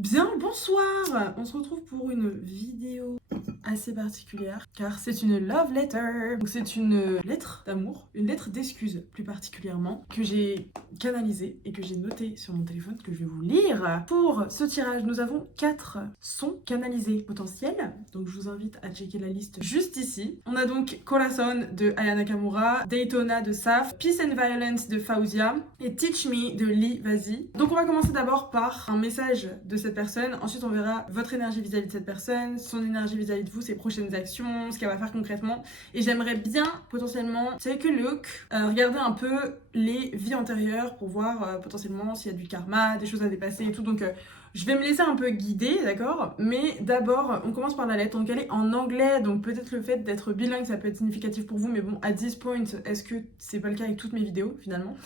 Bien, bonsoir! On se retrouve pour une vidéo assez particulière car c'est une love letter. Donc c'est une lettre d'amour, une lettre d'excuse plus particulièrement, que j'ai canalisée et que j'ai notée sur mon téléphone, que je vais vous lire. Pour ce tirage, nous avons 4 sons canalisés potentiels, donc je vous invite à checker la liste juste ici. On a donc Corazon de Aya Nakamura, Daytona de Saf, Peace and Violence de Fauzia et Teach Me de Lee Vazi. Donc on va commencer d'abord par un message de cette personne, ensuite on verra votre énergie vis-à-vis de cette personne, son énergie vis-à-vis de vous, ses prochaines actions, ce qu'elle va faire concrètement. Et j'aimerais bien potentiellement take a look, regarder un peu les vies antérieures pour voir potentiellement s'il y a du karma, des choses à dépasser et tout. Donc je vais me laisser un peu guider, d'accord? Mais d'abord, on commence par la lettre. Donc elle est en anglais, donc peut-être le fait d'être bilingue, ça peut être significatif pour vous, mais bon, at this point, est-ce que c'est pas le cas avec toutes mes vidéos, finalement?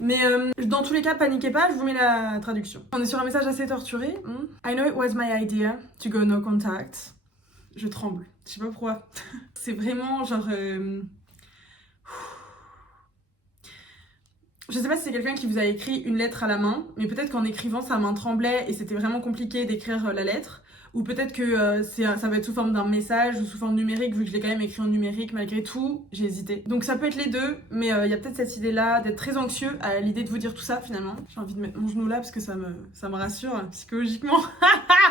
Mais dans tous les cas, paniquez pas, je vous mets la traduction. On est sur un message assez torturé. I know it was my idea to go no contact. Je tremble, je sais pas pourquoi. C'est vraiment genre... Je sais pas si c'est quelqu'un qui vous a écrit une lettre à la main, mais peut-être qu'en écrivant, sa main tremblait et c'était vraiment compliqué d'écrire la lettre. Ou peut-être que ça va être sous forme d'un message ou sous forme numérique, vu que je l'ai quand même écrit en numérique, malgré tout, j'ai hésité. Donc ça peut être les deux, mais il y a peut-être cette idée-là d'être très anxieux à l'idée de vous dire tout ça, finalement. J'ai envie de mettre mon genou là parce que ça me rassure psychologiquement.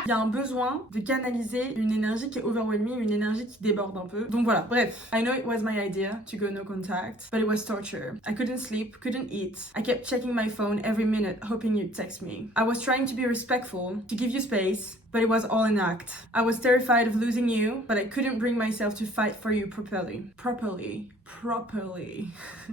Il y a un besoin de canaliser une énergie qui est overwhelming, une énergie qui déborde un peu. Donc voilà, bref. I know it was my idea to go no contact, but it was torture. I couldn't sleep, couldn't eat. I kept checking my phone every minute, hoping you'd text me. I was trying to be respectful, to give you space, but it was all an act. I was terrified of losing you, but I couldn't bring myself to fight for you properly.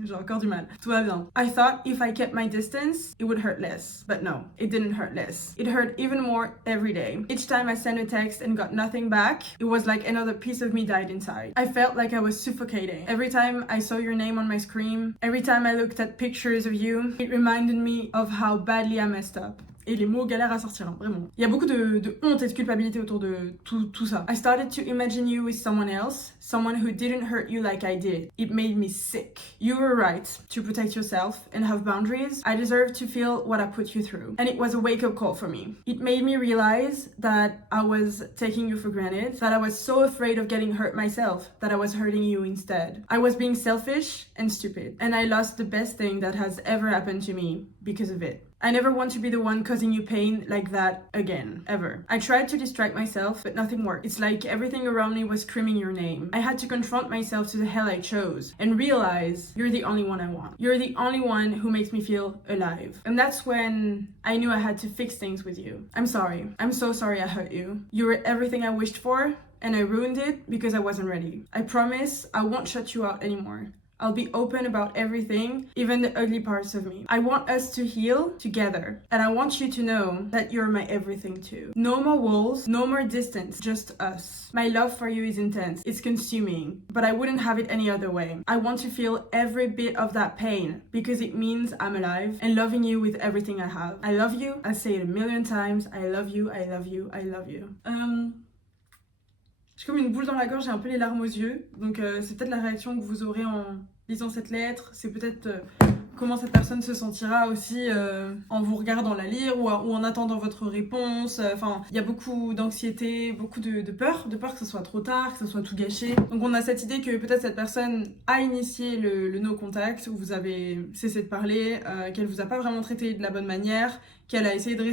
J'ai encore du mal. Tout va bien. I thought if I kept my distance, it would hurt less. But no, it didn't hurt less. It hurt even more every day. Each time I sent a text and got nothing back, it was like another piece of me died inside. I felt like I was suffocating. Every time I saw your name on my screen, every time I looked at pictures of you, it reminded me of how badly I messed up. Et les mots galèrent à sortir, hein, vraiment. Il y a beaucoup de honte et de culpabilité autour de tout ça. I started to imagine you with someone else, someone who didn't hurt you like I did. It made me sick. You were right to protect yourself and have boundaries. I deserve to feel what I put you through. And it was a wake-up call for me. It made me realize that I was taking you for granted, that I was so afraid of getting hurt myself, that I was hurting you instead. I was being selfish and stupid. And I lost the best thing that has ever happened to me because of it. I never want to be the one causing you pain like that again, ever. I tried to distract myself, but nothing worked. It's like everything around me was screaming your name. I had to confront myself to the hell I chose and realize you're the only one I want. You're the only one who makes me feel alive. And that's when I knew I had to fix things with you. I'm sorry. I'm so sorry I hurt you. You were everything I wished for, and I ruined it because I wasn't ready. I promise I won't shut you out anymore. I'll be open about everything, even the ugly parts of me. I want us to heal together. And I want you to know that you're my everything too. No more walls, no more distance, just us. My love for you is intense. It's consuming, but I wouldn't have it any other way. I want to feel every bit of that pain because it means I'm alive and loving you with everything I have. I love you. I'll say it a million times. I love you, I love you, I love you. J'ai comme une boule dans la gorge, j'ai un peu les larmes aux yeux. Donc c'est peut-être la réaction que vous aurez en lisant cette lettre. C'est peut-être comment cette personne se sentira aussi en vous regardant la lire ou en attendant votre réponse. Enfin, il y a beaucoup d'anxiété, beaucoup de peur que ce soit trop tard, que ce soit tout gâché. Donc on a cette idée que peut-être cette personne a initié le no contact, où vous avez cessé de parler, qu'elle vous a pas vraiment traité de la bonne manière, qu'elle a essayé de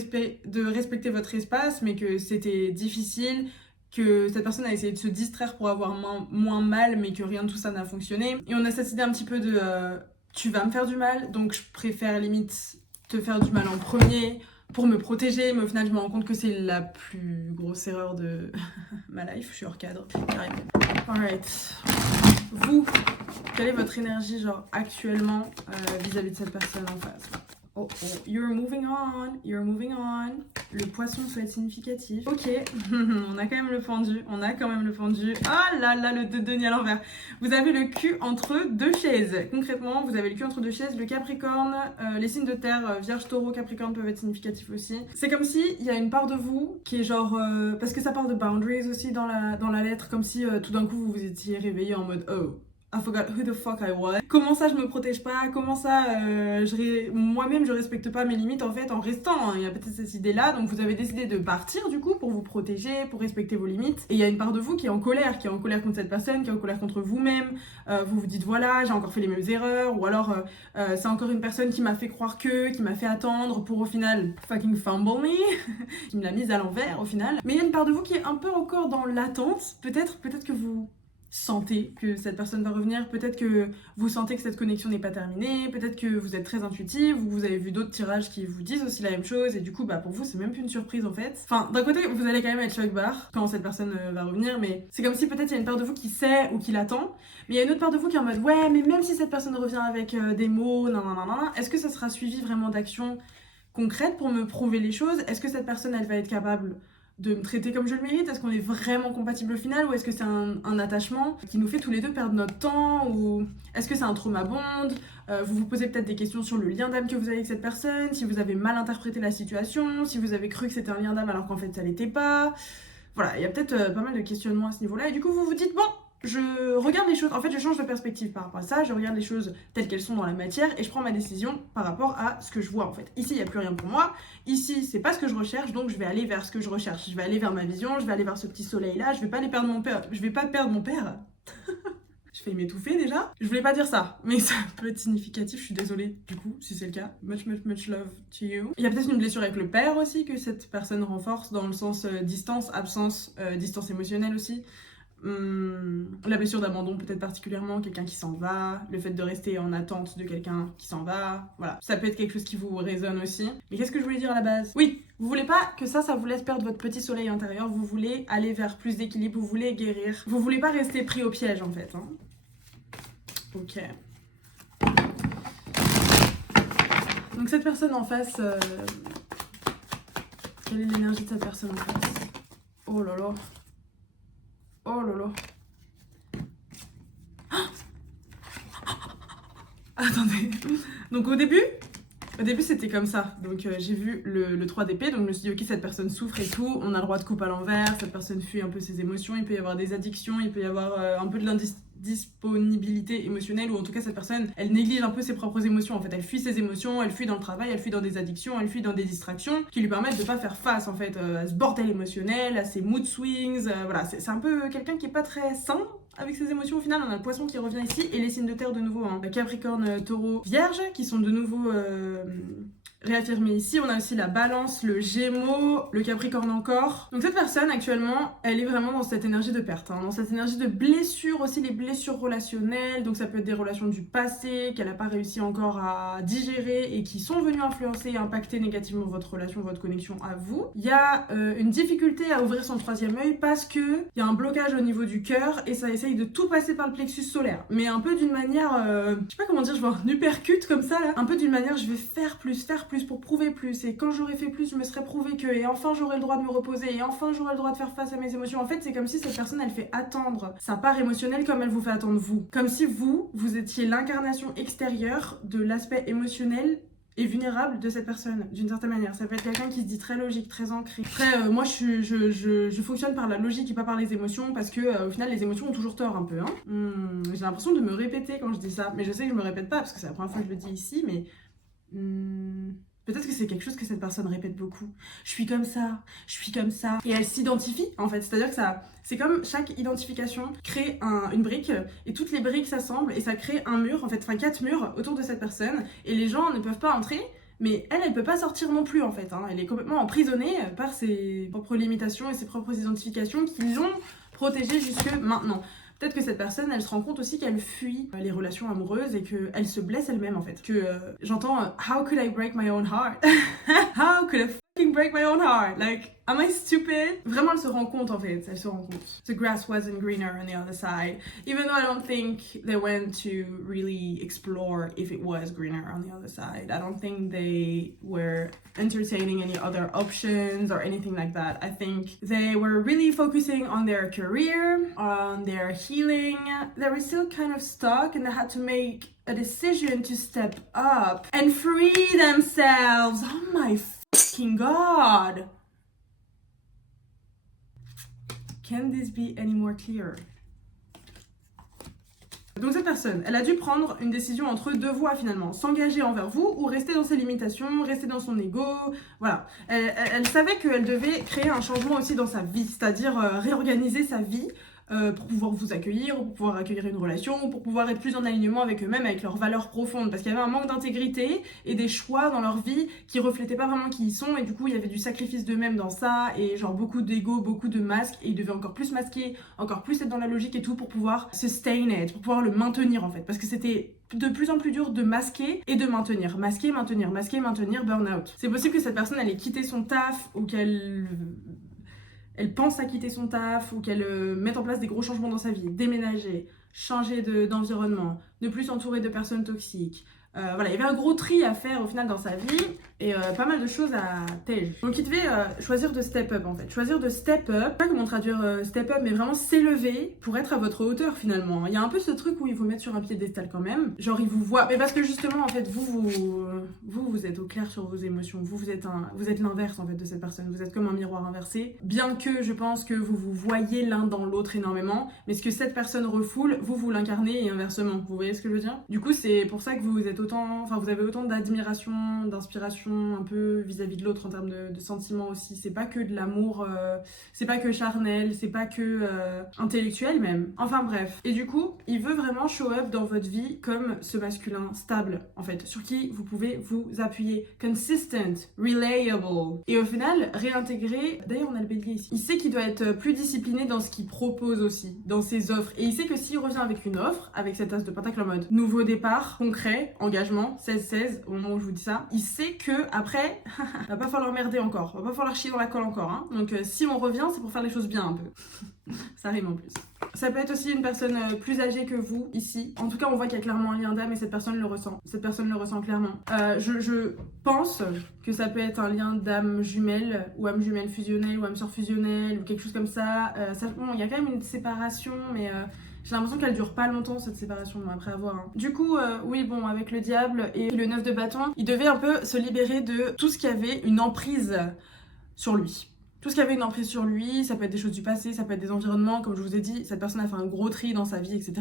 respecter votre espace, mais que c'était difficile, que cette personne a essayé de se distraire pour avoir moins mal, mais que rien de tout ça n'a fonctionné. Et on a cette idée un petit peu de tu vas me faire du mal, donc je préfère limite te faire du mal en premier pour me protéger, mais au final je me rends compte que c'est la plus grosse erreur de ma life. Je suis hors cadre, carrément. Alright. Vous, quelle est votre énergie genre actuellement vis-à-vis de cette personne en face? Oh oh, you're moving on. Le poisson peut être significatif. Ok, on a quand même le pendu. Oh là là, le 2 de denier à l'envers. Vous avez le cul entre deux chaises. Concrètement, vous avez le cul entre deux chaises. Le Capricorne, les signes de terre, Vierge, Taureau, Capricorne peuvent être significatifs aussi. C'est comme si il y a une part de vous qui est genre... parce que ça parle de boundaries aussi dans la lettre. Comme si tout d'un coup vous vous étiez réveillé en mode oh, I forgot who the fuck I was. Comment ça je me protège pas? Comment ça moi-même je respecte pas mes limites en fait en restant, hein. Il y a peut-être cette idée là, donc vous avez décidé de partir du coup pour vous protéger, pour respecter vos limites. Et il y a une part de vous qui est en colère contre cette personne, qui est en colère contre vous-même. Vous vous dites voilà, j'ai encore fait les mêmes erreurs, ou alors c'est encore une personne qui m'a fait croire qui m'a fait attendre pour au final fucking fumble me, qui me l'a mise à l'envers au final. Mais il y a une part de vous qui est un peu encore dans l'attente. Peut-être que vous sentez que cette personne va revenir, peut-être que vous sentez que cette connexion n'est pas terminée, peut-être que vous êtes très intuitive, ou vous avez vu d'autres tirages qui vous disent aussi la même chose, et du coup, bah pour vous, c'est même plus une surprise en fait. Enfin, d'un côté, vous allez quand même être choc barre quand cette personne va revenir, mais c'est comme si peut-être il y a une part de vous qui sait ou qui l'attend, mais il y a une autre part de vous qui est en mode ouais, mais même si cette personne revient avec des mots, est-ce que ça sera suivi vraiment d'actions concrètes pour me prouver les choses? Est-ce que cette personne, elle va être capable de me traiter comme je le mérite? Est-ce qu'on est vraiment compatible au final, ou est-ce que c'est un attachement qui nous fait tous les deux perdre notre temps, ou est-ce que c'est un trauma bond? Vous vous posez peut-être des questions sur le lien d'âme que vous avez avec cette personne, si vous avez mal interprété la situation, si vous avez cru que c'était un lien d'âme alors qu'en fait ça l'était pas. Voilà, il y a peut-être pas mal de questionnements à ce niveau-là, et du coup vous vous dites bon, je regarde les choses, en fait je change de perspective par rapport à ça, je regarde les choses telles qu'elles sont dans la matière et je prends ma décision par rapport à ce que je vois en fait. Ici il n'y a plus rien pour moi, ici c'est pas ce que je recherche, donc je vais aller vers ce que je recherche, je vais aller vers ma vision, je vais aller vers ce petit soleil là, je vais pas aller perdre mon père, je vais pas perdre mon père. Je vais m'étouffer déjà. Je voulais pas dire ça, mais ça peut être significatif, je suis désolée du coup, si c'est le cas. Much love to you. Il y a peut-être une blessure avec le père aussi que cette personne renforce dans le sens distance, absence, distance émotionnelle aussi. La blessure d'abandon peut-être particulièrement, quelqu'un qui s'en va, le fait de rester en attente de quelqu'un qui s'en va, voilà. Ça peut être quelque chose qui vous résonne aussi. Mais qu'est-ce que je voulais dire à la base? Oui, vous voulez pas que ça vous laisse perdre votre petit soleil intérieur, vous voulez aller vers plus d'équilibre, vous voulez guérir. Vous voulez pas rester pris au piège en fait, hein. Ok. Donc cette personne en face, quelle est l'énergie de cette personne en face? Oh là là. Oh là là. Attendez. Donc au début c'était comme ça. Donc j'ai vu le 3 d'épée, donc je me suis dit ok, cette personne souffre et tout, on a le droit de couper à l'envers, cette personne fuit un peu ses émotions, il peut y avoir des addictions, il peut y avoir un peu de l'indisponibilité émotionnelle, ou en tout cas cette personne elle néglige un peu ses propres émotions en fait, elle fuit ses émotions, elle fuit dans le travail, elle fuit dans des addictions, elle fuit dans des distractions qui lui permettent de pas faire face en fait à ce bordel émotionnel, à ces mood swings, voilà, c'est un peu quelqu'un qui est pas très sain avec ses émotions. Au final on a le poisson qui revient ici et les signes de terre de nouveau, hein. Capricorne, Taureau, Vierge qui sont de nouveau réaffirmés ici. On a aussi la Balance, le Gémeaux, le Capricorne encore. Donc cette personne actuellement elle est vraiment dans cette énergie de perte, hein, dans cette énergie de blessure aussi, les blessures relationnelles. Donc ça peut être des relations du passé qu'elle n'a pas réussi encore à digérer et qui sont venues influencer et impacter négativement votre relation, votre connexion à vous. Il y a une difficulté à ouvrir son troisième œil parce que il y a un blocage au niveau du cœur et ça essaye de tout passer par le plexus solaire, mais un peu d'une manière je sais pas comment dire, je vois un uppercut comme ça là, un peu d'une manière je vais faire plus pour prouver plus, et quand j'aurai fait plus je me serai prouvé que, et enfin j'aurai le droit de me reposer, et enfin j'aurai le droit de faire face à mes émotions. En fait c'est comme si cette personne elle fait attendre sa part émotionnelle comme elle vous fait attendre vous, comme si vous étiez l'incarnation extérieure de l'aspect émotionnel et vulnérable de cette personne, d'une certaine manière. Ça peut être quelqu'un qui se dit très logique, très ancré. Après, moi, je fonctionne par la logique et pas par les émotions, parce que au final, les émotions ont toujours tort un peu, hein. J'ai l'impression de me répéter quand je dis ça, mais je sais que je me répète pas, parce que c'est la première fois que je le dis ici, mais... peut-être que c'est quelque chose que cette personne répète beaucoup. Je suis comme ça. Et elle s'identifie en fait. C'est-à-dire que ça, c'est comme chaque identification crée une brique, et toutes les briques s'assemblent et ça crée un mur, en fait, enfin 4 murs autour de cette personne. Et les gens ne peuvent pas entrer, mais elle peut pas sortir non plus en fait, hein. Elle est complètement emprisonnée par ses propres limitations et ses propres identifications qui l'ont protégée jusque maintenant. Peut-être que cette personne, elle se rend compte aussi qu'elle fuit les relations amoureuses et qu'elle se blesse elle-même en fait. Que j'entends how could I break my own heart? How could I fucking break my own heart? Like, am I stupid? Vraiment, elle se rend compte en fait, elle se rend compte. The grass wasn't greener on the other side. Even though I don't think they went to really explore if it was greener on the other side. I don't think they were entertaining any other options or anything like that. I think they were really focusing on their career, on their healing. They were still kind of stuck and they had to make a decision to step up and free themselves. Oh my fucking god! Can this be any more clear? Donc cette personne, elle a dû prendre une décision entre deux voies finalement, s'engager envers vous ou rester dans ses limitations, rester dans son ego, voilà. Elle savait qu'elle devait créer un changement aussi dans sa vie, c'est-à-dire réorganiser sa vie pour pouvoir vous accueillir, pour pouvoir accueillir une relation, pour pouvoir être plus en alignement avec eux-mêmes, avec leurs valeurs profondes, parce qu'il y avait un manque d'intégrité et des choix dans leur vie qui reflétaient pas vraiment qui ils sont, et du coup il y avait du sacrifice d'eux-mêmes dans ça, et genre beaucoup d'ego, beaucoup de masques, et ils devaient encore plus masquer, encore plus être dans la logique et tout pour pouvoir sustain it, pour pouvoir le maintenir en fait, parce que c'était de plus en plus dur de masquer et de maintenir. Masquer, maintenir, masquer, maintenir, burn-out. C'est possible que cette personne elle ait quitté son taf ou qu'elle pense à quitter son taf ou qu'elle mette en place des gros changements dans sa vie, déménager, changer d'environnement, ne plus s'entourer de personnes toxiques. Voilà, il y avait un gros tri à faire au final dans sa vie et pas mal de choses à tège. Donc il devait choisir de step up en fait. Choisir de step up, pas comment traduire step up, mais vraiment s'élever pour être à votre hauteur finalement. Il y a un peu ce truc où il faut mettre sur un piédestal quand même. Genre il vous voit, mais parce que justement en fait vous êtes au clair sur vos émotions. Vous êtes l'inverse en fait de cette personne. Vous êtes comme un miroir inversé. Bien que je pense que vous vous voyez l'un dans l'autre énormément, mais ce que cette personne refoule, vous l'incarnez et inversement. Vous voyez ce que je veux dire? Du coup c'est pour ça que vous avez autant d'admiration, d'inspiration un peu vis-à-vis de l'autre en termes de sentiments aussi. C'est pas que de l'amour, c'est pas que charnel, c'est pas que intellectuel même. Enfin bref. Et du coup, il veut vraiment show up dans votre vie comme ce masculin stable en fait, sur qui vous pouvez vous appuyer. Consistent, reliable. Et au final, réintégrer. D'ailleurs, on a le bélier ici. Il sait qu'il doit être plus discipliné dans ce qu'il propose aussi, dans ses offres. Et il sait que s'il revient avec une offre, avec cette as de pentacle en mode nouveau départ, concret, engagement, 16-16, au moment où je vous dis ça, il sait que après, va pas falloir merder encore, va pas falloir chier dans la colle encore. Hein. Donc si on revient, c'est pour faire les choses bien un peu. Ça rime en plus. Ça peut être aussi une personne plus âgée que vous, ici. En tout cas, on voit qu'il y a clairement un lien d'âme et cette personne le ressent. Cette personne le ressent clairement. Je pense que ça peut être un lien d'âme jumelle, ou âme jumelle fusionnelle, ou âme sœur fusionnelle, ou quelque chose comme ça. Bon, il y a quand même une séparation, mais... j'ai l'impression qu'elle dure pas longtemps cette séparation, bon, après avoir. Hein. Du coup, oui, bon, avec le diable et le 9 de bâton, il devait un peu se libérer de tout ce qui avait une emprise sur lui. Tout ce qui avait une emprise sur lui, ça peut être des choses du passé, ça peut être des environnements, comme je vous ai dit, cette personne a fait un gros tri dans sa vie, etc.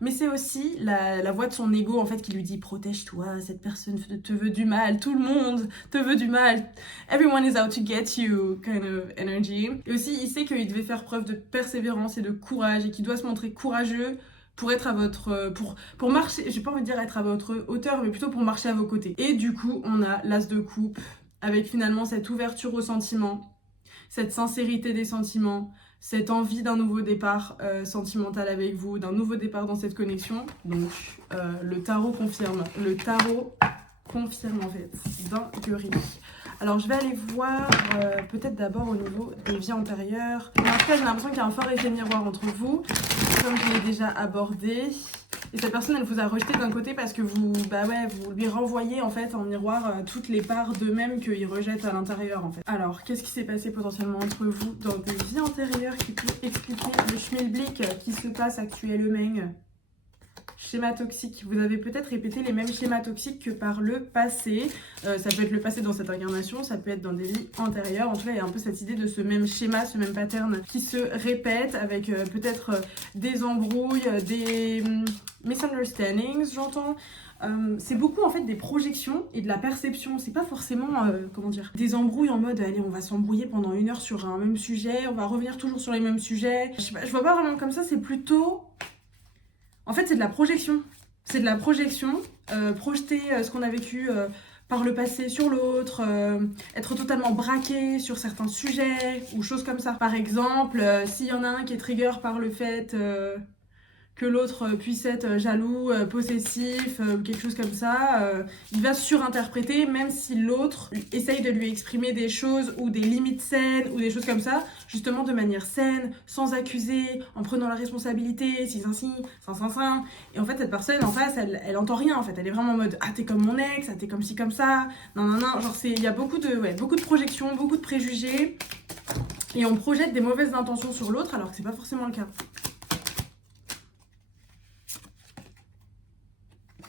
Mais c'est aussi la voix de son ego, en fait, qui lui dit « Protège-toi, cette personne te veut du mal, tout le monde te veut du mal, everyone is out to get you », kind of energy. Et aussi, il sait qu'il devait faire preuve de persévérance et de courage, et qu'il doit se montrer courageux pour être à votre... pour marcher, j'ai pas envie de dire être à votre hauteur, mais plutôt pour marcher à vos côtés. Et du coup, on a l'as de coupe, avec finalement cette ouverture aux sentiments, cette sincérité des sentiments, cette envie d'un nouveau départ sentimental avec vous, d'un nouveau départ dans cette connexion. Donc, le tarot confirme. Le tarot confirme en fait. Dinguerie. Alors, je vais aller voir peut-être d'abord au niveau des vies antérieures. Mais en tout cas, j'ai l'impression qu'il y a un fort effet miroir entre vous, comme je l'ai déjà abordé. Et cette personne, elle vous a rejeté d'un côté parce que vous lui renvoyez en fait en miroir toutes les parts d'eux-mêmes qu'ils rejettent à l'intérieur en fait. Alors, qu'est-ce qui s'est passé potentiellement entre vous dans des vies antérieures qui peut expliquer le schmilblick qui se passe actuellement? Schéma toxique. Vous avez peut-être répété les mêmes schémas toxiques que par le passé. Ça peut être le passé dans cette incarnation, ça peut être dans des vies antérieures. En tout cas, il y a un peu cette idée de ce même schéma, ce même pattern qui se répète avec peut-être des embrouilles, des misunderstandings, j'entends. C'est beaucoup en fait des projections et de la perception. C'est pas forcément, comment dire, des embrouilles en mode allez, on va s'embrouiller pendant 1 heure sur un même sujet, on va revenir toujours sur les mêmes sujets. Je vois pas vraiment comme ça, c'est plutôt... En fait, c'est de la projection. C'est de la projection, projeter ce qu'on a vécu par le passé sur l'autre, être totalement braqué sur certains sujets ou choses comme ça. Par exemple, s'il y en a un qui est trigger par le fait que l'autre puisse être jaloux, possessif, quelque chose comme ça, il va surinterpréter même si l'autre essaye de lui exprimer des choses ou des limites saines ou des choses comme ça, justement de manière saine, sans accuser, en prenant la responsabilité, si. Et en fait, cette personne en face, elle entend rien en fait, elle est vraiment en mode ah t'es comme mon ex, ah t'es comme ci comme ça, non, genre il y a beaucoup de projections, beaucoup de préjugés, et on projette des mauvaises intentions sur l'autre alors que c'est pas forcément le cas.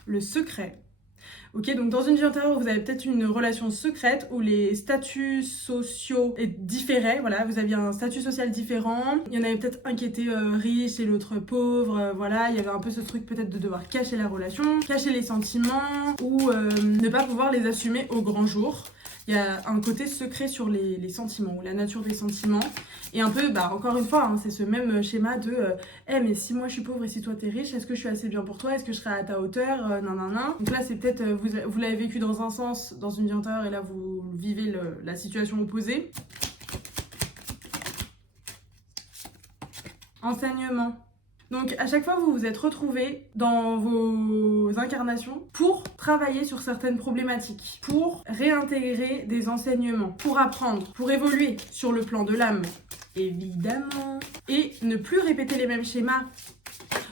Le secret. Ok, donc dans une vie antérieure, vous avez peut-être une relation secrète où les statuts sociaux différaient. Voilà, vous aviez un statut social différent. Il y en avait peut-être un qui était riche et l'autre pauvre. Voilà, il y avait un peu ce truc peut-être de devoir cacher la relation, cacher les sentiments ou ne pas pouvoir les assumer au grand jour. Il y a un côté secret sur les sentiments ou la nature des sentiments. Et un peu, encore une fois, hein, c'est ce même schéma de mais si moi je suis pauvre et si toi t'es riche, est-ce que je suis assez bien pour toi? Est-ce que je serai à ta hauteur? Donc là, c'est peut-être, vous l'avez vécu dans un sens, dans une vie antérieure, et là vous vivez la situation opposée. Enseignement. Donc à chaque fois vous vous êtes retrouvés dans vos incarnations pour travailler sur certaines problématiques, pour réintégrer des enseignements, pour apprendre, pour évoluer sur le plan de l'âme, évidemment, et ne plus répéter les mêmes schémas,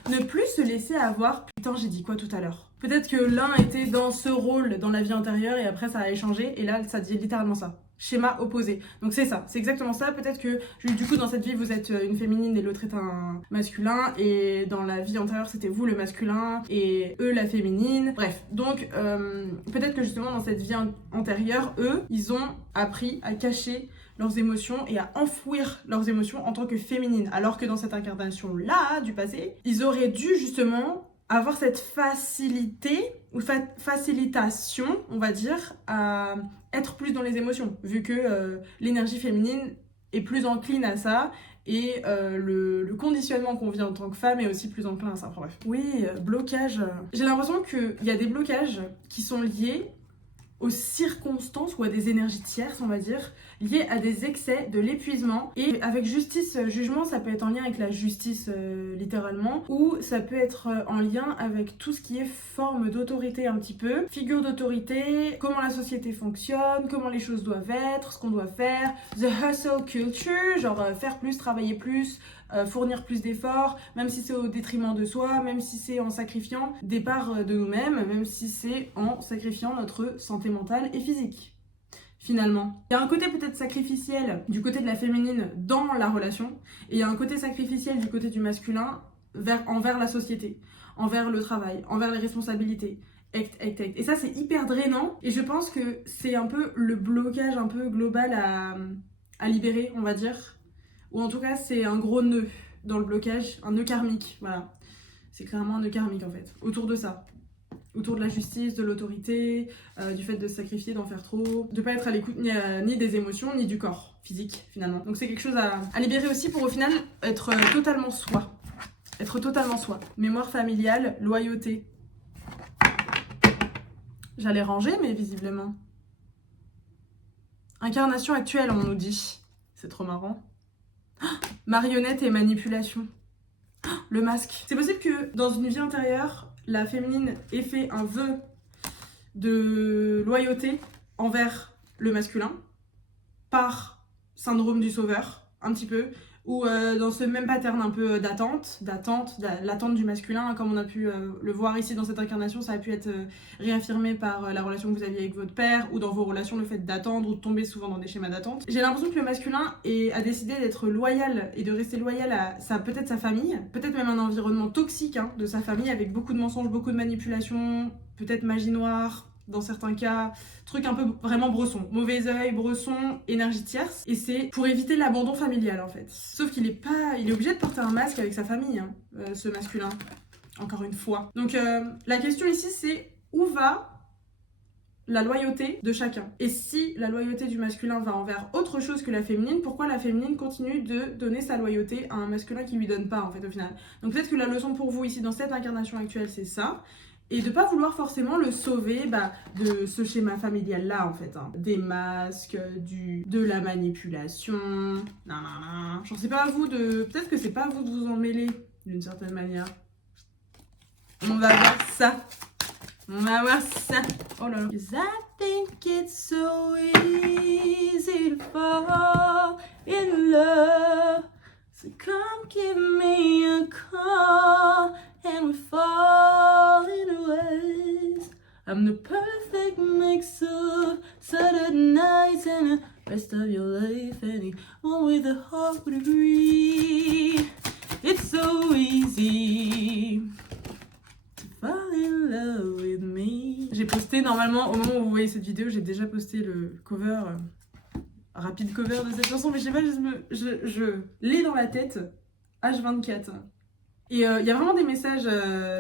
ne plus se laisser avoir. Putain, j'ai dit quoi tout à l'heure? Peut-être que l'un était dans ce rôle dans la vie antérieure et après ça a échangé et là ça dit littéralement ça. Schéma opposé. Donc c'est ça, c'est exactement ça. Peut-être que du coup dans cette vie vous êtes une féminine et l'autre est un masculin et dans la vie antérieure c'était vous le masculin et eux la féminine. Bref, donc peut-être que justement dans cette vie antérieure, eux, ils ont appris à cacher leurs émotions et à enfouir leurs émotions en tant que féminine. Alors que dans cette incarnation-là du passé, ils auraient dû justement avoir cette facilité ou facilitation, on va dire, à être plus dans les émotions, vu que l'énergie féminine est plus encline à ça et le conditionnement qu'on vit en tant que femme est aussi plus enclin à ça. Enfin, bref. Oui, blocage. J'ai l'impression qu'il y a des blocages qui sont liés aux circonstances ou à des énergies tierces, on va dire, liées à des excès, de l'épuisement. Et avec justice, jugement, ça peut être en lien avec la justice littéralement, ou ça peut être en lien avec tout ce qui est forme d'autorité un petit peu, figure d'autorité, comment la société fonctionne, comment les choses doivent être, ce qu'on doit faire, the hustle culture, genre faire plus, travailler plus, fournir plus d'efforts, même si c'est au détriment de soi, même si c'est en sacrifiant des parts de nous-mêmes, même si c'est en sacrifiant notre santé mentale et physique. Finalement, il y a un côté peut-être sacrificiel du côté de la féminine dans la relation, et il y a un côté sacrificiel du côté du masculin envers la société, envers le travail, envers les responsabilités. Et ça c'est hyper drainant, et je pense que c'est un peu le blocage un peu global à libérer, on va dire. Ou en tout cas, c'est un gros nœud dans le blocage, un nœud karmique, voilà. C'est clairement un nœud karmique en fait, autour de ça. Autour de la justice, de l'autorité, du fait de se sacrifier, d'en faire trop, de pas être à l'écoute ni des émotions, ni du corps physique finalement. Donc c'est quelque chose à libérer aussi pour au final être totalement soi. Être totalement soi. Mémoire familiale, loyauté. J'allais ranger, mais visiblement. Incarnation actuelle, on nous dit. C'est trop marrant. Marionnette et manipulation. Le masque. C'est possible que dans une vie antérieure, la féminine ait fait un vœu de loyauté envers le masculin par syndrome du sauveur, un petit peu, ou dans ce même pattern un peu l'attente du masculin, comme on a pu le voir ici dans cette incarnation, ça a pu être réaffirmé par la relation que vous aviez avec votre père, ou dans vos relations, le fait d'attendre ou de tomber souvent dans des schémas d'attente. J'ai l'impression que le masculin a décidé d'être loyal et de rester loyal à peut-être sa famille, peut-être même un environnement toxique de sa famille, avec beaucoup de mensonges, beaucoup de manipulations, peut-être magie noire, dans certains cas, truc un peu vraiment bresson, mauvais œil, bresson, énergie tierce, et c'est pour éviter l'abandon familial en fait. Sauf qu'il est obligé de porter un masque avec sa famille, ce masculin, encore une fois. Donc la question ici c'est où va la loyauté de chacun? Et si la loyauté du masculin va envers autre chose que la féminine, pourquoi la féminine continue de donner sa loyauté à un masculin qui lui donne pas en fait au final? Donc peut-être que la leçon pour vous ici dans cette incarnation actuelle c'est ça. Et de pas vouloir forcément le sauver de ce schéma familial là en fait, des masques, de la manipulation, j'en sais pas à vous peut-être que c'est pas à vous de vous en mêler d'une certaine manière. On va voir ça. Oh là là. 'Cause I think it's so easy to fall in love. So come give me a call and we're falling ways. I'm the perfect mix of Saturday nights and the rest of your life. Anyone with a heart would agree. It's so easy to fall in love with me. J'ai posté normalement, au moment où vous voyez cette vidéo, j'ai déjà posté le cover, rapide cover de cette chanson, mais je sais pas, je l'ai dans la tête H24. Et il y a vraiment des messages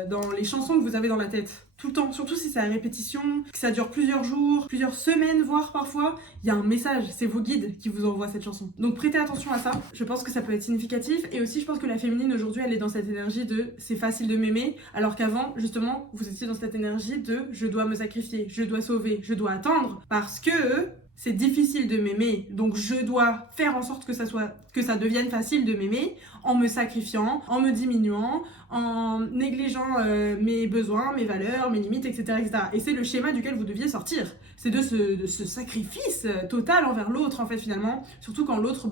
dans les chansons que vous avez dans la tête, tout le temps, surtout si c'est à répétition, que ça dure plusieurs jours, plusieurs semaines, voire parfois, il y a un message, c'est vos guides qui vous envoient cette chanson. Donc prêtez attention à ça, je pense que ça peut être significatif, et aussi je pense que la féminine aujourd'hui, elle est dans cette énergie de c'est facile de m'aimer, alors qu'avant, justement, vous étiez dans cette énergie de je dois me sacrifier, je dois sauver, je dois attendre, parce que c'est difficile de m'aimer, donc je dois faire en sorte que ça devienne facile de m'aimer en me sacrifiant, en me diminuant, en négligeant mes besoins, mes valeurs, mes limites, etc. etc. Et c'est le schéma duquel vous deviez sortir. C'est de ce sacrifice total envers l'autre, en fait, finalement. Surtout quand l'autre,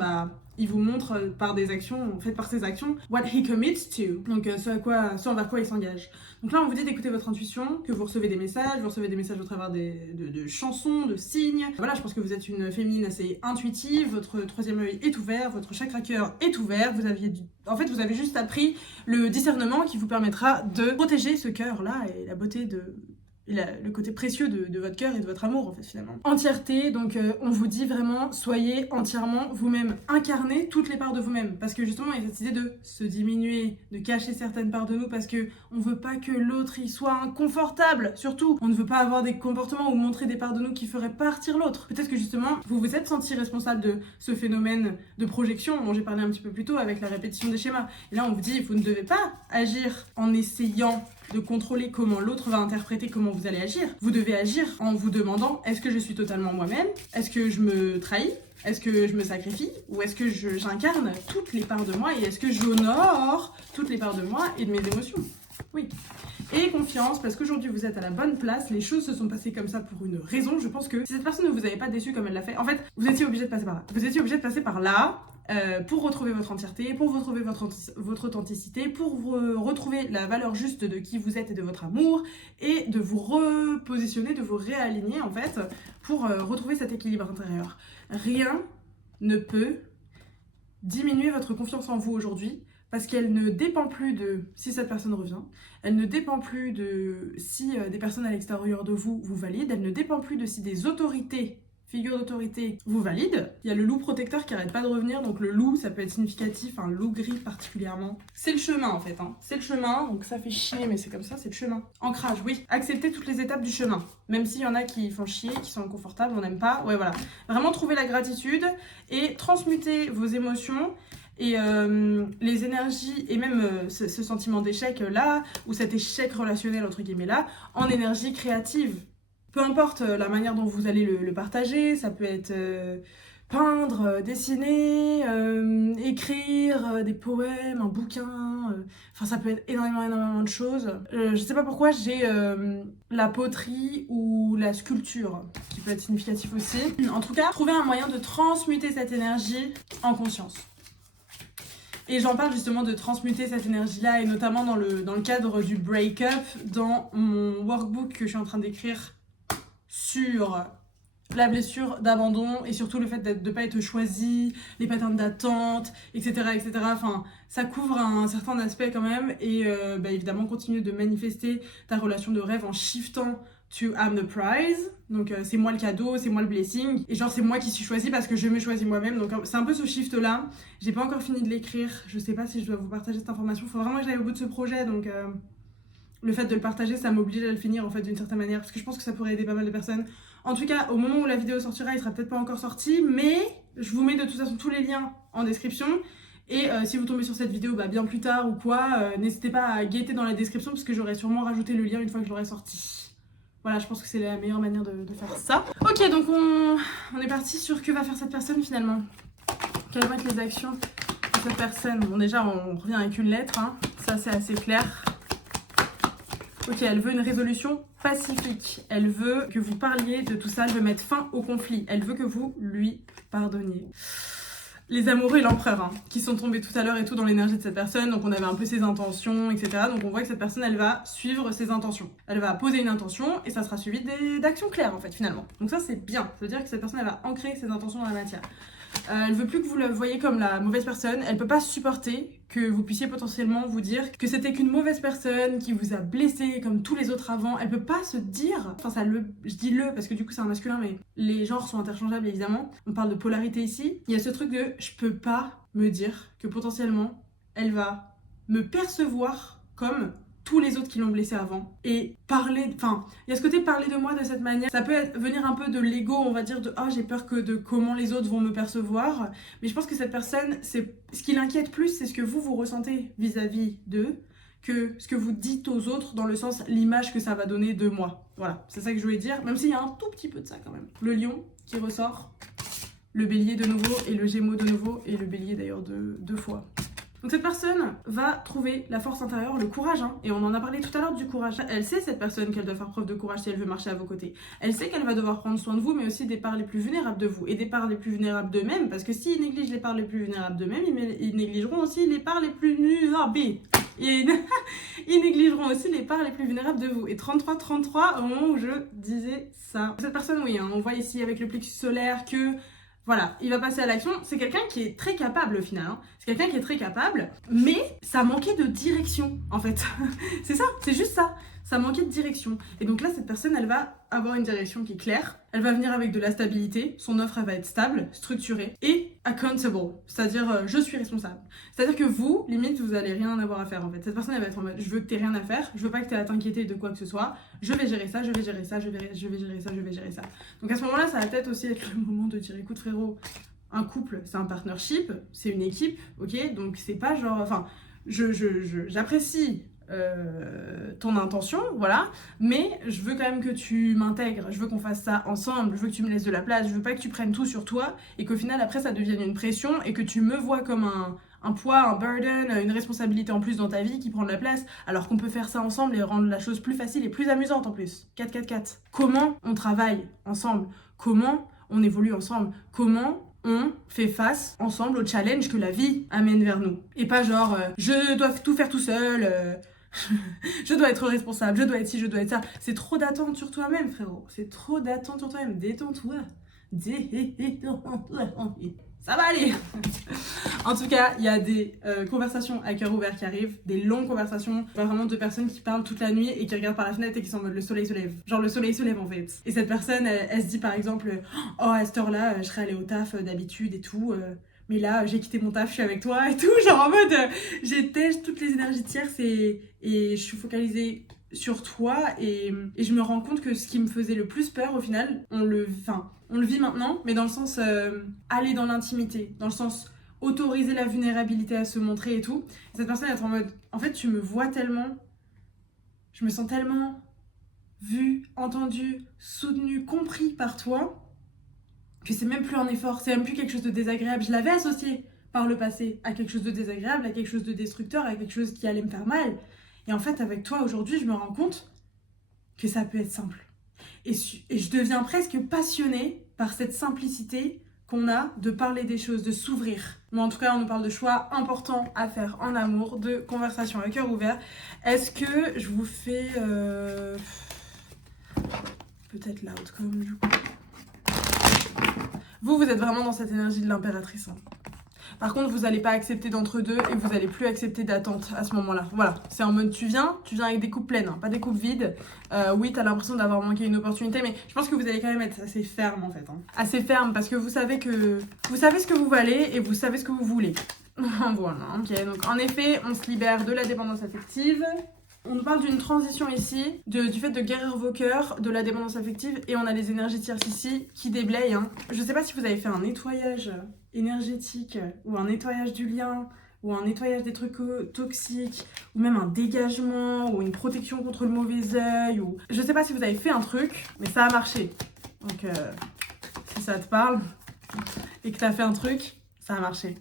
il vous montre par des actions, faites par ses actions, what he commits to. Donc ce envers quoi il s'engage. Donc là, on vous dit d'écouter votre intuition, que vous recevez des messages au travers de chansons, de signes. Voilà, je pense que vous êtes une féminine assez intuitive, votre troisième œil est ouvert, votre chakra cœur est ouvert, vous avez juste appris le discernement qui vous permettra de protéger ce cœur-là et la beauté le côté précieux de votre cœur et de votre amour, en fait, finalement. Entièreté, donc on vous dit vraiment, soyez entièrement vous-même, incarnez toutes les parts de vous-même, parce que justement, il y a cette idée de se diminuer, de cacher certaines parts de nous, parce que on veut pas que l'autre y soit inconfortable, surtout, on ne veut pas avoir des comportements ou montrer des parts de nous qui feraient partir l'autre. Peut-être que justement, vous vous êtes senti responsable de ce phénomène de projection dont j'ai parlé un petit peu plus tôt avec la répétition des schémas. Et là, on vous dit, vous ne devez pas agir en essayant de contrôler comment l'autre va interpréter comment vous allez agir. Vous devez agir en vous demandant, est-ce que je suis totalement moi-même? Est-ce que je me trahis? Est-ce que je me sacrifie? Ou est-ce que j'incarne toutes les parts de moi? Et est-ce que j'honore toutes les parts de moi et de mes émotions? Oui. Et confiance, parce qu'aujourd'hui vous êtes à la bonne place, les choses se sont passées comme ça pour une raison. Je pense que si cette personne ne vous avait pas déçu comme elle l'a fait, en fait, vous étiez obligé de passer par là. Vous étiez obligé de passer par là, pour retrouver votre entièreté, pour retrouver votre authenticité, pour retrouver la valeur juste de qui vous êtes et de votre amour, et de vous repositionner, de vous réaligner en fait, pour retrouver cet équilibre intérieur. Rien ne peut diminuer votre confiance en vous aujourd'hui, parce qu'elle ne dépend plus de si cette personne revient, elle ne dépend plus de si des personnes à l'extérieur de vous vous valident, elle ne dépend plus de si des autorités, figure d'autorité vous valide. Il y a le loup protecteur qui arrête pas de revenir, donc le loup, ça peut être significatif, un loup gris particulièrement. C'est le chemin en fait, c'est le chemin, donc ça fait chier, mais c'est comme ça, c'est le chemin. Ancrage, oui. Accepter toutes les étapes du chemin, même s'il y en a qui font chier, qui sont inconfortables, on n'aime pas, ouais voilà. Vraiment trouver la gratitude et transmuter vos émotions et les énergies, et même ce sentiment d'échec là, ou cet échec relationnel entre guillemets là, en énergie créative. Peu importe la manière dont vous allez le partager, ça peut être peindre, dessiner, écrire des poèmes, un bouquin, enfin ça peut être énormément de choses. Je sais pas pourquoi j'ai la poterie ou la sculpture qui peut être significatif aussi. En tout cas, trouver un moyen de transmuter cette énergie en conscience. Et j'en parle justement de transmuter cette énergie-là, et notamment dans le cadre du break-up, dans mon workbook que je suis en train d'écrire sur la blessure d'abandon et surtout le fait de ne pas être choisi, les patterns d'attente, etc., etc. Enfin, ça couvre un certain aspect quand même, et évidemment continue de manifester ta relation de rêve en shiftant to I'm the prize, donc c'est moi le cadeau, c'est moi le blessing, et genre c'est moi qui suis choisie parce que je me choisis moi-même, donc c'est un peu ce shift là. J'ai pas encore fini de l'écrire, je sais pas si je dois vous partager cette information, faut vraiment que j'aille au bout de ce projet, donc le fait de le partager, ça m'oblige à le finir en fait d'une certaine manière, parce que je pense que ça pourrait aider pas mal de personnes. En tout cas, au moment où la vidéo sortira, il sera peut-être pas encore sorti, mais je vous mets de toute façon tous les liens en description. Et si vous tombez sur cette vidéo bien plus tard ou quoi, n'hésitez pas à guetter dans la description, parce que j'aurai sûrement rajouté le lien une fois que je l'aurai sorti. Voilà, je pense que c'est la meilleure manière de faire ça. Ok, donc on est parti sur que va faire cette personne finalement. Quelles vont être les actions de cette personne? Bon, déjà, on revient avec une lettre, hein. Ça c'est assez clair. Ok, elle veut une résolution pacifique. Elle veut que vous parliez de tout ça, elle veut mettre fin au conflit. Elle veut que vous lui pardonniez. Les amoureux et l'empereur, hein, qui sont tombés tout à l'heure et tout dans l'énergie de cette personne, donc on avait un peu ses intentions, etc. Donc on voit que cette personne, elle va suivre ses intentions. Elle va poser une intention et ça sera suivi d'actions claires en fait finalement. Donc ça c'est bien, ça veut dire que cette personne, elle va ancrer ses intentions dans la matière. Elle veut plus que vous la voyez comme la mauvaise personne. Elle peut pas supporter que vous puissiez potentiellement vous dire que c'était qu'une mauvaise personne qui vous a blessé comme tous les autres avant. Elle peut pas se dire, enfin je dis le parce que du coup c'est un masculin, mais les genres sont interchangeables évidemment. On parle de polarité ici. Il y a ce truc de je peux pas me dire que potentiellement elle va me percevoir comme tous les autres qui l'ont blessé avant et parler, enfin il y a ce côté parler de moi de cette manière, ça peut venir un peu de l'ego, on va dire de ah j'ai peur que de comment les autres vont me percevoir, mais je pense que cette personne, c'est ce qui l'inquiète plus, c'est ce que vous ressentez vis-à-vis d'eux que ce que vous dites aux autres, dans le sens l'image que ça va donner de moi. Voilà, c'est ça que je voulais dire, même s'il y a un tout petit peu de ça quand même. Le lion qui ressort, le bélier de nouveau et le gémeaux de nouveau, et le bélier d'ailleurs deux fois. Donc cette personne va trouver la force intérieure, le courage, hein, et on en a parlé tout à l'heure du courage. Elle sait, cette personne, qu'elle doit faire preuve de courage si elle veut marcher à vos côtés. Elle sait qu'elle va devoir prendre soin de vous, mais aussi des parts les plus vulnérables de vous, et des parts les plus vulnérables d'eux-mêmes, parce que s'ils négligent les parts les plus vulnérables d'eux-mêmes, ils négligeront aussi les parts les plus vulnérables. Ils négligeront aussi les parts les plus vulnérables de vous. Et 33-33 au moment où je disais ça. Cette personne, oui, hein, on voit ici avec le plexus solaire que... Voilà, il va passer à l'action. C'est quelqu'un qui est très capable au final. Hein. C'est quelqu'un qui est très capable, mais ça manquait de direction en fait. C'est ça, c'est juste ça. Ça manquait de direction. Et donc là, cette personne, elle va avoir une direction qui est claire. Elle va venir avec de la stabilité. Son offre, elle va être stable, structurée et accountable. C'est-à-dire, je suis responsable. C'est-à-dire que vous, limite, vous allez rien avoir à faire en fait. Cette personne, elle va être en mode, je veux que t'aies rien à faire. Je veux pas que t'aies à t'inquiéter de quoi que ce soit. Je vais gérer ça, je vais gérer ça, je vais gérer ça, je vais gérer ça. Donc à ce moment-là, ça va peut-être aussi être le moment de dire, écoute frérot, un couple, c'est un partnership, c'est une équipe, ok? Donc c'est pas genre, enfin, j'apprécie ton intention, voilà, mais je veux quand même que tu m'intègres, je veux qu'on fasse ça ensemble, je veux que tu me laisses de la place, je veux pas que tu prennes tout sur toi et qu'au final après ça devienne une pression et que tu me vois comme un poids, un burden, une responsabilité en plus dans ta vie qui prend de la place, alors qu'on peut faire ça ensemble et rendre la chose plus facile et plus amusante en plus. 4-4-4. Comment on travaille ensemble? Comment on évolue ensemble? Comment on fait face ensemble au challenge que la vie amène vers nous? Et pas genre, je dois tout faire tout seul, je dois être responsable, je dois être ci, je dois être ça. C'est trop d'attente sur toi-même, frérot. C'est trop d'attente sur toi-même. Détends-toi. Ça va aller. En tout cas, il y a des conversations à cœur ouvert qui arrivent, des longues conversations, vraiment de personnes qui parlent toute la nuit et qui regardent par la fenêtre et qui sont en mode le soleil se lève. Genre le soleil se lève en fait. Et cette personne, elle se dit par exemple, oh à cette heure-là, je serais allée au taf d'habitude et tout. Mais là, j'ai quitté mon taf, je suis avec toi et tout. Genre en mode, j'ai toutes les énergies tierces et je suis focalisée sur toi et je me rends compte que ce qui me faisait le plus peur au final, on le vit maintenant, mais dans le sens aller dans l'intimité, dans le sens autoriser la vulnérabilité à se montrer et tout. Et cette personne est en mode, en fait tu me vois tellement, je me sens tellement vue, entendue, soutenue, compris par toi, que c'est même plus un effort, c'est même plus quelque chose de désagréable. Je l'avais associé par le passé à quelque chose de désagréable, à quelque chose de destructeur, à quelque chose qui allait me faire mal. Et en fait, avec toi aujourd'hui, je me rends compte que ça peut être simple. Et je deviens presque passionnée par cette simplicité qu'on a de parler des choses, de s'ouvrir. Mais en tout cas, on nous parle de choix importants à faire en amour, de conversation à cœur ouvert. Est-ce que je vous fais peut-être l'outcome du coup? Vous êtes vraiment dans cette énergie de l'impératrice. Hein. Par contre, vous n'allez pas accepter d'entre-deux et vous n'allez plus accepter d'attente à ce moment-là. Voilà, c'est en mode tu viens avec des coupes pleines, hein, pas des coupes vides. Oui, t'as l'impression d'avoir manqué une opportunité, mais je pense que vous allez quand même être assez ferme en fait. Hein. Assez ferme parce que vous savez ce que vous valez et vous savez ce que vous voulez. Voilà, ok. Donc en effet, on se libère de la dépendance affective. On nous parle d'une transition ici, du fait de guérir vos cœurs, de la dépendance affective, et on a les énergies tierces ici qui déblayent. Hein. Je sais pas si vous avez fait un nettoyage énergétique, ou un nettoyage du lien, ou un nettoyage des trucs toxiques, ou même un dégagement, ou une protection contre le mauvais œil, ou... Je sais pas si vous avez fait un truc, mais ça a marché. Donc, si ça te parle, et que t'as fait un truc, ça a marché.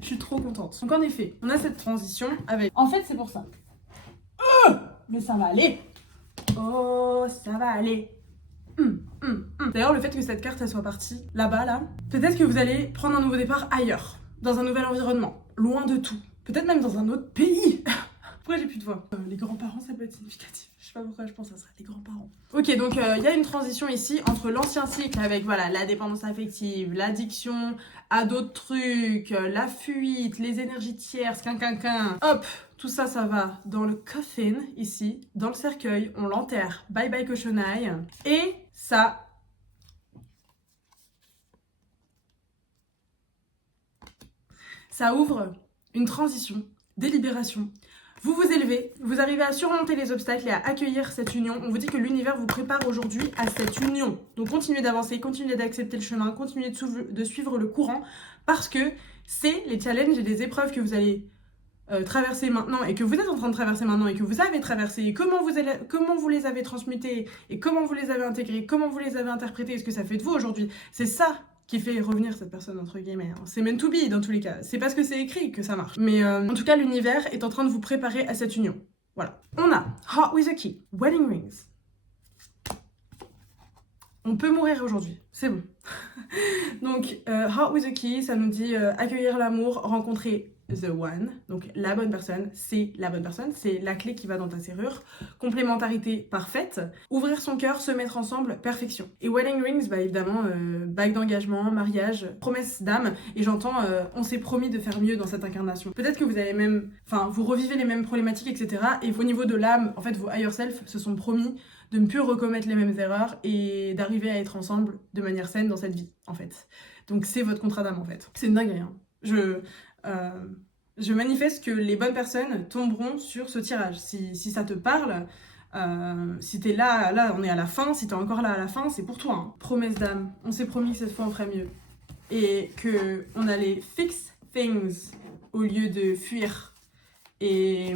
Je suis trop contente. Donc en effet, on a cette transition avec... En fait, c'est pour ça. Mais ça va aller. Oh, ça va aller. D'ailleurs, le fait que cette carte, elle soit partie là-bas, là, peut-être que vous allez prendre un nouveau départ ailleurs, dans un nouvel environnement, loin de tout. Peut-être même dans un autre pays. Pourquoi j'ai plus de voix? Les grands-parents, ça peut être significatif. Je sais pas pourquoi je pense que ça serait les grands-parents. Ok, donc il y a une transition ici entre l'ancien cycle avec voilà la dépendance affective, l'addiction à d'autres trucs, la fuite, les énergies tierces, quinquinquin. Hop, tout ça, ça va dans le coffin ici, dans le cercueil. On l'enterre. Bye bye cochonaille. Et ça... Ça ouvre une transition, des libérations. Vous vous élevez, vous arrivez à surmonter les obstacles et à accueillir cette union. On vous dit que l'univers vous prépare aujourd'hui à cette union. Donc continuez d'avancer, continuez d'accepter le chemin, continuez de suivre le courant parce que c'est les challenges et les épreuves que vous allez traverser maintenant et que vous êtes en train de traverser maintenant et que vous avez traversé et comment vous les avez transmutés et comment vous les avez intégrés, comment vous les avez interprétés et ce que ça fait de vous aujourd'hui. C'est ça qui fait revenir cette personne, entre guillemets. C'est meant to be, dans tous les cas. C'est parce que c'est écrit que ça marche. Mais en tout cas, l'univers est en train de vous préparer à cette union. Voilà. On a Heart with a Key, Wedding Rings. On peut mourir aujourd'hui, c'est bon. Donc, Heart with a Key, ça nous dit accueillir l'amour, rencontrer the one, donc la bonne personne, c'est la bonne personne, c'est la clé qui va dans ta serrure, complémentarité parfaite, ouvrir son cœur, se mettre ensemble, perfection. Et wedding rings, bah évidemment, bague d'engagement, mariage, promesse d'âme, et j'entends, on s'est promis de faire mieux dans cette incarnation. Peut-être que vous avez même, enfin, vous revivez les mêmes problématiques, etc. Et au niveau de l'âme, en fait, vos higher self se sont promis de ne plus recommettre les mêmes erreurs et d'arriver à être ensemble de manière saine dans cette vie, en fait. Donc c'est votre contrat d'âme, en fait. C'est une dinguerie, hein. Je manifeste que les bonnes personnes tomberont sur ce tirage. Si ça te parle, si t'es là on est à la fin, si t'es encore là à la fin, c'est pour toi. Hein. Promesse d'âme, on s'est promis que cette fois on ferait mieux. Et qu'on allait fix things au lieu de fuir. Et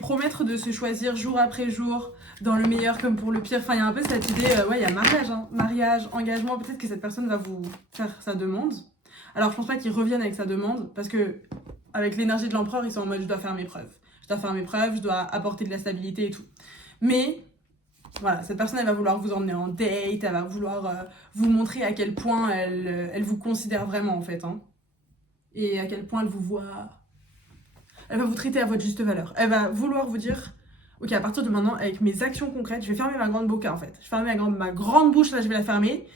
promettre de se choisir jour après jour, dans le meilleur comme pour le pire. Enfin, il y a un peu cette idée, ouais, il y a mariage, hein. Mariage, engagement, peut-être que cette personne va vous faire sa demande. Alors, je pense pas qu'il revienne avec sa demande, parce que avec l'énergie de l'empereur, ils sont en mode, je dois faire mes preuves. Je dois faire mes preuves, je dois apporter de la stabilité et tout. Mais, voilà, cette personne, elle va vouloir vous emmener en date, elle va vouloir vous montrer à quel point elle vous considère vraiment, en fait. Hein. Et à quel point elle vous voit... Elle va vous traiter à votre juste valeur. Elle va vouloir vous dire... Ok, à partir de maintenant, avec mes actions concrètes, je vais fermer ma grande boca en fait. Je vais fermer ma grande bouche, là je vais la fermer.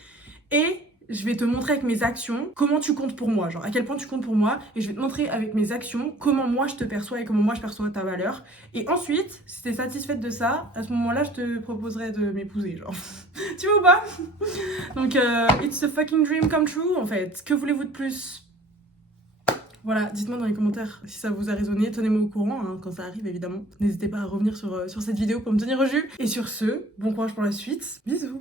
Et je vais te montrer avec mes actions comment tu comptes pour moi, genre à quel point tu comptes pour moi. Et je vais te montrer avec mes actions comment moi je te perçois et comment moi je perçois ta valeur. Et ensuite, si t'es satisfaite de ça, à ce moment-là, je te proposerai de m'épouser, genre. Tu vois ou pas? Donc, it's a fucking dream come true en fait. Que voulez-vous de plus? Voilà, dites-moi dans les commentaires si ça vous a résonné, tenez-moi au courant hein, quand ça arrive évidemment. N'hésitez pas à revenir sur cette vidéo pour me tenir au jus. Et sur ce, bon courage pour la suite, bisous.